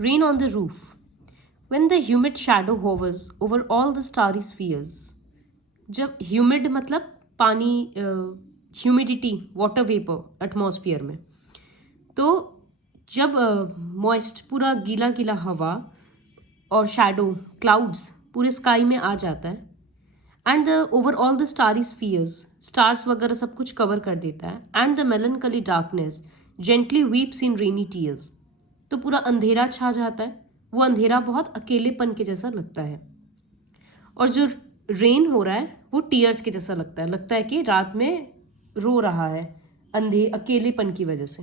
Rain on the roof. When the humid shadow hovers over all the starry spheres. जब humid मतलब पानी, humidity, water vapour atmosphere में, तो जब moist पूरा गीला गीला हवा और शैडो क्लाउड्स पूरे स्काई में आ जाता है, and over all the starry spheres, stars वगैरह सब कुछ कवर कर देता है, and the मेलनकली darkness gently weeps in rainy tears, तो पूरा अंधेरा छा जाता है। वो अंधेरा बहुत अकेलेपन के जैसा लगता है, और जो रेन हो रहा है वो टीयर्स के जैसा लगता है कि रात में रो रहा है अकेलेपन की वजह से।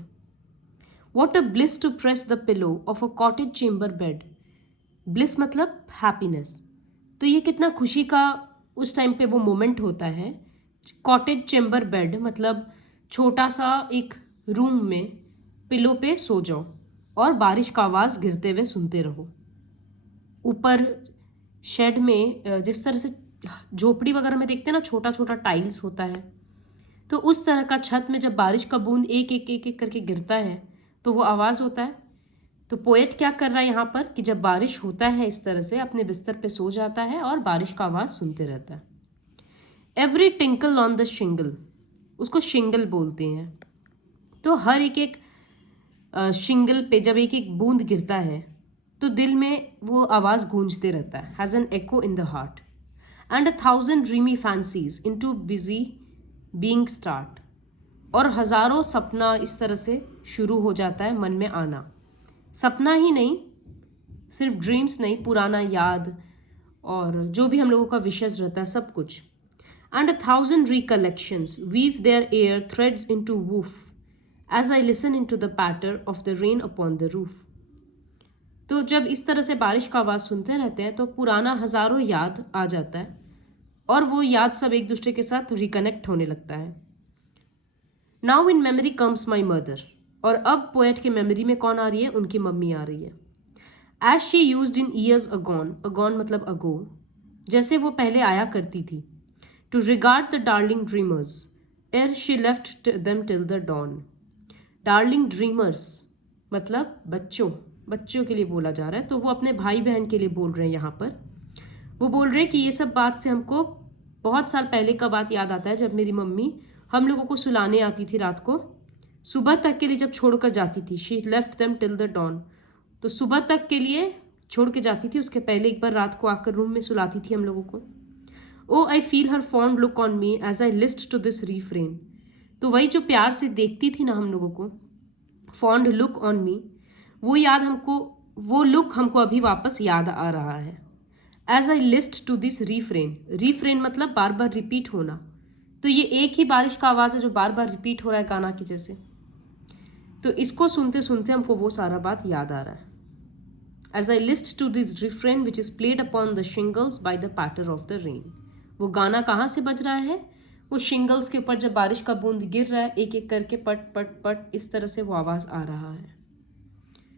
What a bliss to press the pillow of a cottage chamber bed. Bliss मतलब हैप्पीनेस, तो ये कितना खुशी का उस टाइम पे वो मोमेंट होता है। कॉटेज चेम्बर बेड मतलब छोटा सा एक रूम में पिलो पे सो जाओ और बारिश का आवाज़ गिरते हुए सुनते रहो। ऊपर शेड में जिस तरह से झोपड़ी वगैरह में देखते हैं ना, छोटा छोटा टाइल्स होता है, तो उस तरह का छत में जब बारिश का बूंद एक एक एक एक करके गिरता है तो वो आवाज़ होता है। तो पोएट क्या कर रहा है यहाँ पर कि जब बारिश होता है इस तरह से अपने बिस्तर पे सो जाता है और बारिश का आवाज़ सुनते रहता है। एवरी टिंकल ऑन द शिंगल, उसको शिंगल बोलते हैं। तो हर एक एक शिंगल पे जब एक एक बूंद गिरता है तो दिल में वो आवाज़ गूंजते रहता है, has an echo in the heart. And 1,000 dreamy fancies in too busy being start, और हज़ारों सपना इस तरह से शुरू हो जाता है मन में आना। सपना ही नहीं, सिर्फ ड्रीम्स नहीं, पुराना याद और जो भी हम लोगों का विशेष रहता है सब कुछ। And 1,000 recollections weave their air threads into woof as I listen in to the patter of the rain upon the roof. तो जब इस तरह से बारिश का आवाज़ सुनते रहते हैं तो पुराना हज़ारों याद आ जाता है, और वो याद सब एक दूसरे के साथ रिकनेक्ट होने लगता है। Now in memory comes my mother, और अब पोएट के मेमोरी में कौन आ रही है? उनकी मम्मी आ रही है। As she used in years agone, agone मतलब अगो, जैसे वो पहले आया करती थी। To regard the darling dreamers ere she left them till the dawn. Darling dreamers मतलब बच्चों के लिए बोला जा रहा है, तो वो अपने भाई बहन के लिए बोल रहे हैं यहाँ पर। वो बोल रहे हैं कि ये सब बात से हमको बहुत साल पहले का बात याद आता है, जब मेरी मम्मी हम लोगों को सुलाने आती थी रात को, सुबह तक के लिए जब छोड़कर जाती थी। She left them till the dawn, तो सुबह तक के लिए छोड़ के जाती थी, उसके पहले एक बार रात को आकर रूम में सुलाती थी हम लोगों को। Oh I feel her fond look on me as I list to this refrain, तो वही जो प्यार से देखती थी ना हम लोगों को, फॉन्ड लुक ऑन मी, वो याद हमको, वो लुक हमको अभी वापस याद आ रहा है। As I list to this refrain, refrain मतलब बार बार रिपीट होना, तो ये एक ही बारिश का आवाज़ है जो बार बार रिपीट हो रहा है गाना की जैसे। तो इसको सुनते सुनते हमको वो सारा बात याद आ रहा है। As I list to this refrain which is played upon the shingles by the patter of the rain. वो गाना कहाँ से बज रहा है? वो शिंगल्स के ऊपर जब बारिश का बूंद गिर रहा है एक एक करके, पट पट पट, इस तरह से वो आवाज़ आ रहा है।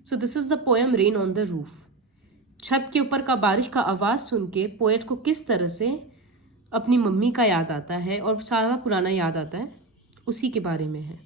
So this is the poem rain on the roof. छत के ऊपर का बारिश का आवाज़ सुन के पोएट को किस तरह से अपनी मम्मी का याद आता है और सारा पुराना याद आता है, उसी के बारे में है।